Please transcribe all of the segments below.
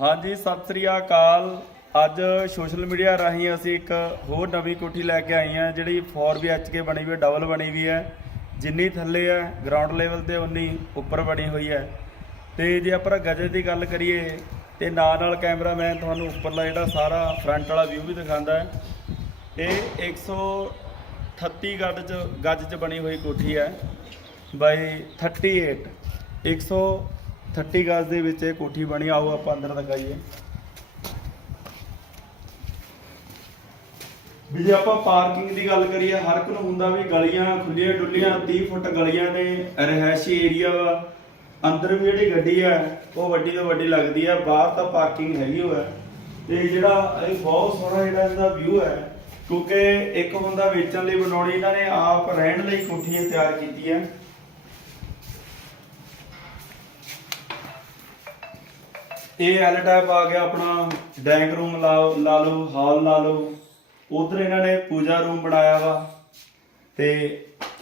ਹਾਂਜੀ, ਸਤਿ ਸ੍ਰੀ ਅਕਾਲ। ਅੱਜ social media ਰਾਹੀਂ ਅਸੀਂ ਇੱਕ ਹੋਰ ਨਵੀਂ ਕੋਠੀ ਲੈ ਕੇ ਆਏ ਹਾਂ, ਜਿਹੜੀ 4BHK ਬਣੀ ਹੋਈ ਹੈ ਡਬਲ ਬਣੀ ਹੋਈ ਹੈ। ਜਿੰਨੀ ਥੱਲੇ ਹੈ ਗਰਾਊਂਡ ਲੈਵਲ ਤੇ ਉਨੀ ਉੱਪਰ ਬਣੀ ਹੋਈ ਹੈ। ਤੇ ਜੇ ਆਪਾਂ ਗਜੇ ਦੀ ਗੱਲ ਕਰੀਏ, ਤੇ ਨਾਲ ਨਾਲ ਕੈਮਰਾਮੈਨ ਤੁਹਾਨੂੰ ਉੱਪਰਲਾ ਜਿਹੜਾ ਸਾਰਾ ਫਰੰਟ ਵਾਲਾ ਵਿਊ ਵੀ ਦਿਖਾਉਂਦਾ ਹੈ। ਇਹ 138 ਗੱਜ ਚ ਗੱਜ ਚ ਬਣੀ ਹੋਈ ਕੋਠੀ ਹੈ। ਬਾਈ 38 30 ਗਜ਼ ਦੇ ਵਿੱਚ ਇਹ ਕੋਠੀ ਬਣੀ ਆਓ ਆਪਾਂ ਅੰਦਰ ਦਿਖਾਈਏ ਵੀ ਜੇ ਆਪਾਂ ਪਾਰਕਿੰਗ ਦੀ ਗੱਲ ਕਰੀਏ, ਹਰ ਇੱਕ ਨੂੰ ਹੁੰਦਾ ਵੀ ਗਲੀਆਂ ਖੁੱਲੀਆਂ ਡੁੱਲੀਆਂ 30 ਫੁੱਟ ਗਲੀਆਂ ਨੇ ਰਹਿائشੀ ਏਰੀਆ ਵਾ। ਅੰਦਰ ਵੀ ਜਿਹੜੀ ਗੱਡੀ ਹੈ ਉਹ ਵੱਡੀ ਤੋਂ ਵੱਡੀ ਲੱਗਦੀ ਹੈ ਬਾਹਰ ਤਾਂ ਪਾਰਕਿੰਗ ਹੈਗੀ ਹੋਇਆ ਤੇ ਜਿਹੜਾ ਇਹ ਬਹੁਤ ਸੋਹਣਾ ਜਿਹੜਾ ਇਹਦਾ ਵਿਊ ਹੈ, ਕਿਉਂਕਿ ਇੱਕ ਹੁੰਦਾ ਵੇਚਣ ਲਈ ਬਣਾਉਣੀ, ਇਹਨਾਂ ਨੇ ਆਪ ਰਹਿਣ ਲਈ ਕੋਠੀਆਂ ਤਿਆਰ ਕੀਤੀ ਹੈ ਇਹ ਐਲ ਟਾਈਪ ਆ ਗਿਆ ਆਪਣਾ ਡਾਈਨਿੰਗ ਰੂਮ ਲਾ ਲਾ ਲਓ ਹਾਲ ਲਾ ਲਓ। ਉਧਰ ਇਹਨਾਂ ਨੇ ਪੂਜਾ ਰੂਮ ਬਣਾਇਆ ਵਾ ਤੇ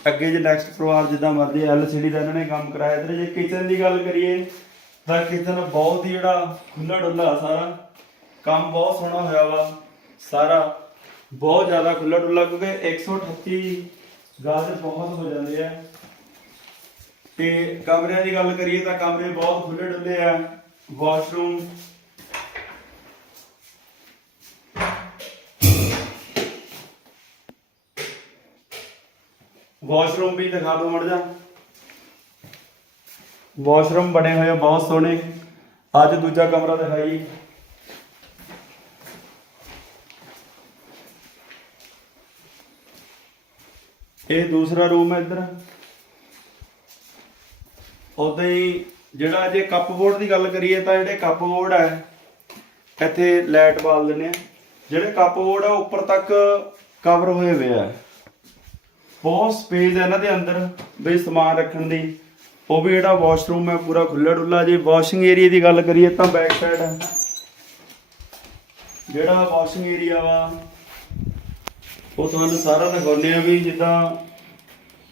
ਅੱਗੇ ਜੇ ਨੈਕਸਟ ਫਲੋਰ ਜਿੱਦਾਂ ਮਰਜ਼ੀ ਐਲਸੀਡੀ ਦਾ ਇਹਨਾਂ ਨੇ ਕੰਮ ਕਰਾਇਆ। ਇਧਰ ਜੇ ਕਿਚਨ ਦੀ ਗੱਲ ਕਰੀਏ, ਤਾਂ ਕਿਚਨ ਬਹੁਤ ਹੀ ਜਿਹੜਾ ਖੁੱਲਾ ਡੁੱਲਾ ਸਾਰਾ। ਕੰਮ ਬਹੁਤ ਸੋਹਣਾ ਹੋਇਆ ਵਾ, ਸਾਰਾ ਬਹੁਤ ਜ਼ਿਆਦਾ ਖੁੱਲਾ ਡੁੱਲਾ ਕਿਉਂਕਿ 138 ਗਾਜ ਬਹੁਤ ਹੋ ਜਾਂਦੇ ਆ। ਤੇ ਕਮਰਿਆਂ ਦੀ ਗੱਲ ਕਰੀਏ ਤਾਂ ਕਮਰੇ ਬਹੁਤ ਖੁੱਲੇ ਡੁੱਲੇ ਆ। ਵਾਸ਼ਰੂਮ। ਵਾਸ਼ਰੂਮ ਵੀ ਦਿਖਾ ਦਿਓ ਮੜ ਜਾ। ਵਾਸ਼ਰੂਮ ਬਣੇ ਹੋਏ ਬਹੁਤ ਸੋਹਣੇ। ਅੱਜ ਦੂਜਾ ਕਮਰਾ ਦਿਖਾਈ। ਇਹ ਦੂਸਰਾ ਰੂਮ ਹੈ ਇੱਧਰ। ਉਦਾਂ ਹੀ ਜਿਹੜਾ ਜੇ ਕੱਪ ਬੋਰਡ ਦੀ ਗੱਲ ਕਰੀਏ ਤਾਂ ਜਿਹੜੇ ਕੱਪ ਬੋਰਡ ਹੈ ਇੱਥੇ ਲਾਈਟ ਬਾਲ ਦਿੰਦੇ ਆ। ਜਿਹੜੇ ਕੱਪ ਬੋਰਡ ਆ, ਉੱਪਰ ਤੱਕ ਕਵਰ ਹੋਏ ਹੋਏ ਆ। ਬਹੁਤ ਸਪੇਸ ਹੈ ਇਹਨਾਂ ਦੇ ਅੰਦਰ ਵੀ ਸਮਾਨ ਰੱਖਣ ਦੀ। ਉਹ ਵੀ ਜਿਹੜਾ ਵਾਸ਼ਰੂਮ ਹੈ ਪੂਰਾ ਖੁੱਲਾ ਡੁੱਲਾ ਜੇ ਵਾਸ਼ਿੰਗ ਏਰੀਆ ਦੀ ਗੱਲ ਕਰੀਏ ਤਾਂ ਬੈਕ ਸਾਈਡ ਹੈ ਜਿਹੜਾ ਵਾਸ਼ਿੰਗ ਏਰੀਆ ਵਾ, ਉਹ ਤੁਹਾਨੂੰ ਸਾਰਾ ਦਿਖਾਉਂਦੇ ਆ ਵੀ ਜਿੱਦਾਂ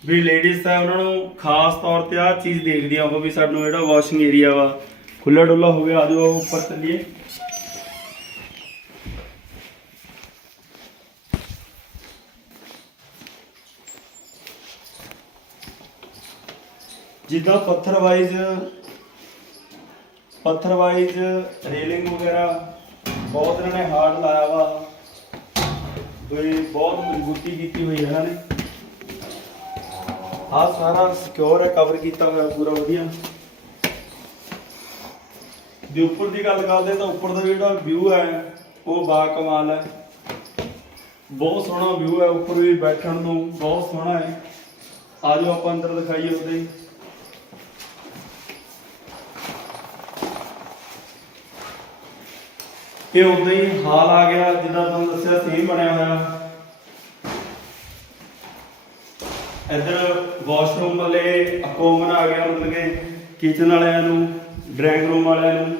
ਵੀ ਲੇਡੀਜ਼ ਆ ਉਹਨਾਂ ਨੂੰ ਖਾਸ ਤੌਰ ਤੇ ਆਹ ਚੀਜ਼ ਦੇਖਦੀ ਆ ਉਹ ਵੀ ਸਾਨੂੰ ਜਿਹੜਾ ਵਾਸ਼ਿੰਗ ਏਰੀਆ ਵਾ ਖੁੱਲਾ ਡੁੱਲਾ ਹੋਵੇ ਆ ਜਾਓ ਉੱਪਰ ਚੱਲੀਏ। ਜਿੱਦਾਂ ਪੱਥਰ ਵਾਈਜ਼ ਪੱਥਰ ਵਾਈਜ਼ ਰੇਲਿੰਗ ਵਗੈਰਾ ਬਹੁਤ ਇਹਨਾਂ ਨੇ ਹਾਰਡ ਲਾਇਆ ਵਾ। ਵੀ ਬਹੁਤ ਮਜ਼ਬੂਤੀ ਕੀਤੀ ਹੋਈ ਹੈ ਇਹਨਾਂ ਨੇ। ਆ ਸਾਰਾ ਸਿਕਿਉਰ ਹੈ ਕਵਰ ਕੀਤਾ ਹੋਇਆ ਪੂਰਾ ਵਧੀਆ। ਦੇ ਉੱਪਰ ਦੀ ਗੱਲ ਕਰਦੇ ਤਾਂ ਉੱਪਰ ਦਾ ਜਿਹੜਾ ਵਿਊ ਹੈ, ਉਹ ਬਾ ਕਮਾਲ ਹੈ। ਬਹੁਤ ਸੋਹਣਾ ਵਿਊ ਹੈ, ਉੱਪਰ ਵੀ ਬੈਠਣ ਨੂੰ ਬਹੁਤ ਸੋਹਣਾ ਹੈ। ਆ ਜਾਓ ਆਪਾਂ ਅੰਦਰ ਦਿਖਾਈਏ ਉਹਦੇ। ਇਹ ਉਦਾਂ ਹੀ ਹਾਲ ਆ ਗਿਆ, ਜਿੱਦਾਂ ਤੁਹਾਨੂੰ ਦੱਸਿਆ ਸੇਮ ਬਣਿਆ ਹੋਇਆ। ਇੱਧਰ ਵਾਸ਼ਰੂਮ ਵਾਲੇ ਅਕੋਮਨ ਆ ਗਿਆ ਮਤਲਬ ਕਿ ਕਿਚਨ ਵਾਲਿਆਂ ਨੂੰ ਡਰਾਇੰਗ ਰੂਮ ਵਾਲਿਆਂ ਨੂੰ।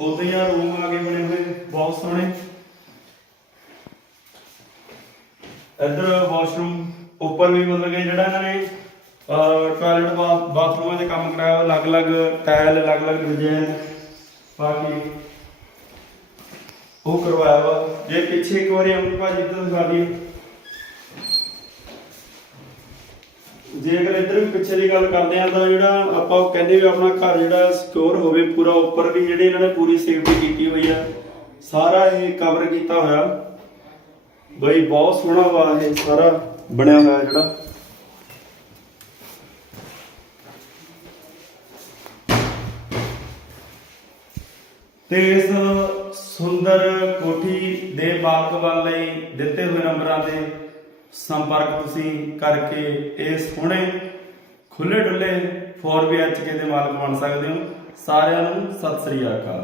ਉਦਾਂ ਹੀ ਰੂਮ ਆ ਗਏ ਬਣੇ ਹੋਏ ਬਹੁਤ ਸੋਹਣੇ। ਇੱਧਰ ਵਾਸ਼ਰੂਮ ਉੱਪਰ ਵੀ ਮਤਲਬ ਕਿ ਜਿਹੜਾ ਇਹਨਾਂ ਨੇ ਟਾਇਲਟ ਬਾਥਰੂਮਾਂ ਦੇ ਕੰਮ ਕਰਾਇਆ ਹੋਇਆ, ਅਲੱਗ-ਅਲੱਗ ਟਾਇਲ ਅਲੱਗ-ਅਲੱਗ ਡਿਜ਼ਾਈਨ ਪਾ ਉਹ ਕਰਵਾਇਆ ਵਾ। ਜੇ ਪਿੱਛੇ ਇੱਕ ਵਾਰੀ ਅਮਨ ਭਾਜੀ ਤੋਂ ਦਿਖਾ ਦਈਏ। ਜੇ ਇੱਧਰ ਵੀ ਪਿੱਛੇ ਦੀ ਗੱਲ ਕਰਦੇ ਆ ਤਾਂ ਜਿਹੜਾ ਆਪਾਂ ਕਹਿੰਦੇ ਵੀ ਆਪਣਾ ਘਰ ਜਿਹੜਾ ਸਿਕਿਉਰ ਹੋਵੇ ਪੂਰਾ, ਉੱਪਰ ਵੀ ਜਿਹੜੇ ਇਹਨਾਂ ਨੇ ਪੂਰੀ ਸੇਫਟੀ ਕੀਤੀ ਹੋਈ ਆ, ਸਾਰਾ ਇਹ ਕਵਰ ਕੀਤਾ ਹੋਇਆ। ਬਈ ਬਹੁਤ ਸੋਹਣਾ ਵਾ ਇਹ ਸਾਰਾ ਬਣਿਆ ਹੋਇਆ ਜਿਹੜਾ। ਤੇ ਇਸ ਸੁੰਦਰ ਕੋਠੀ ਦੇ ਮਾਲਕ ਵੱਲ ਲਈ ਦਿੱਤੇ ਹੋਏ ਨੰਬਰਾਂ ਤੇ ਸੰਪਰਕ ਤੁਸੀਂ ਕਰਕੇ ਇਹ ਸੋਹਣੇ ਖੁੱਲੇ ਡੁੱਲੇ 4BHK ਦੇ ਮਾਲਕ ਬਣ ਸਕਦੇ ਹੋ। ਸਾਰਿਆਂ ਨੂੰ ਸਤਿ ਸ੍ਰੀ ਅਕਾਲ।